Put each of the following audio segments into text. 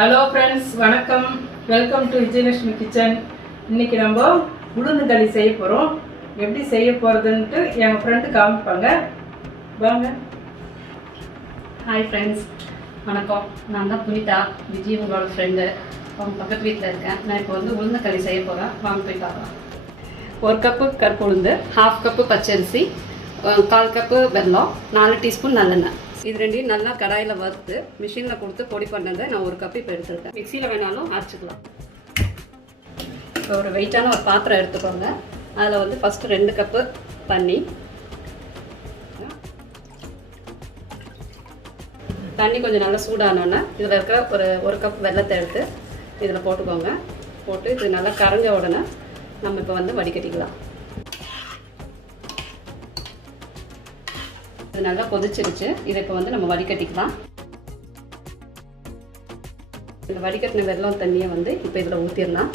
Hello friends, வணக்கம். Welcome to Vijayalakshmi kitchen. இன்றைக்கி நம்ம உளுந்து களி செய்ய போகிறோம். எப்படி செய்ய போகிறதுன்ட்டு எங்கள் ஃப்ரெண்டு காமிப்பாங்க. வாங்க. ஹாய் ஃப்ரெண்ட்ஸ், வணக்கம். நான் தான் புனிதா, விஜய் உங்களோட ஃப்ரெண்டு. அவங்க பக்கத்து வீட்டில் இருக்கேன். நான் இப்போ வந்து உளுந்து களி செய்ய போகிறேன். வாங்க போய் பார்க்கலாம். 1 கப்பு கருப்பு உளுந்து, 1/2 கப்பு பச்சரிசி, 1/4 கப்பு வெல்லம், 4 டீஸ்பூன் நல்லெண்ணெய். இது ரெண்டையும் நல்லா கடாயில் வறுத்து மிஷினில் கொடுத்து பொடி பண்ணதை நான் 1 கப்பு இப்போ எடுத்துருக்கேன். மிக்சியில் வேணாலும் அரைச்சிக்கலாம். இப்போ ஒரு வெயிட்டான ஒரு பாத்திரம் எடுத்துக்கோங்க. அதில் வந்து ஃபஸ்ட்டு 2 கப்பு தண்ணி கொஞ்சம் நல்லா சூடானோன்னா இதில் இருக்கிற ஒரு கப் வெல்லத்தை எடுத்து இதில் போட்டுக்கோங்க. போட்டு இது நல்லா கரைஞ்ச உடனே நம்ம இப்போ வந்து வடிகட்டிக்கலாம். இது நல்லா கொதிச்சிருச்சு. இதை இப்போ வந்து நம்ம வடிகட்டிக்கலாம். இந்த வடிகட்டின வெல்லம் தண்ணியை வந்து இப்போ இதில் ஊற்றிடலாம்.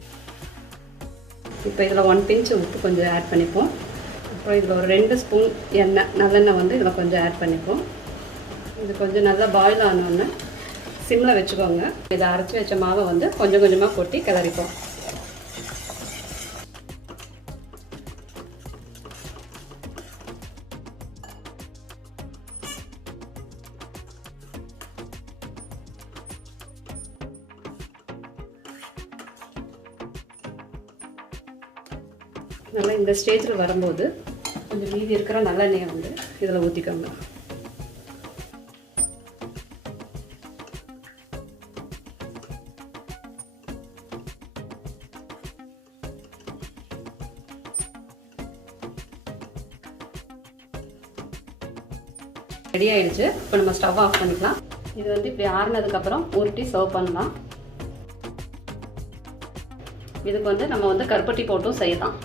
இப்போ இதில் 1 பிஞ்ச் உப்பு கொஞ்சம் ஆட் பண்ணிப்போம். அப்புறம் இதில் ஒரு 2 ஸ்பூன் நல்லெண்ணெய் வந்து இதில் கொஞ்சம் ஆட் பண்ணிப்போம். இது கொஞ்சம் நல்லா பாயில் ஆனோன்னு சிம்மில் வச்சுக்கோங்க. இதை அரைச்சி வச்ச மாவை வந்து கொஞ்சம் கொஞ்சமாக கொட்டி கிளறிப்போம். நல்லா இந்த ஸ்டேஜில் வரும்போது கொஞ்சம் மீதி இருக்கிற நல்லெண்ணெயை வந்து இதில் ஊற்றிக்கோங்க. ரெடி ஆகிடுச்சு. இப்போ நம்ம ஸ்டவ் ஆஃப் பண்ணிக்கலாம். இது வந்து இப்படி ஆறுனதுக்கப்புறம் உருட்டி சர்வ் பண்ணலாம். இதுக்கு வந்து நம்ம வந்து கருப்பட்டி போட்டும் செய்யலாம்.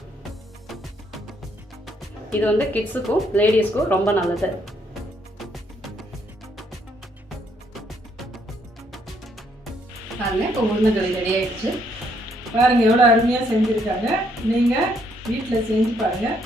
இது வந்து கிட்ஸுக்கும் லேடிஸ்க்கும் ரொம்ப நல்லது. பாருங்க, இப்போ உளுந்து களி ரெடி ஆயிடுச்சு. பாருங்கள் எவ்வளோ அருமையாக செஞ்சுருக்காங்க. நீங்கள் வீட்டில் செஞ்சு பாருங்கள்.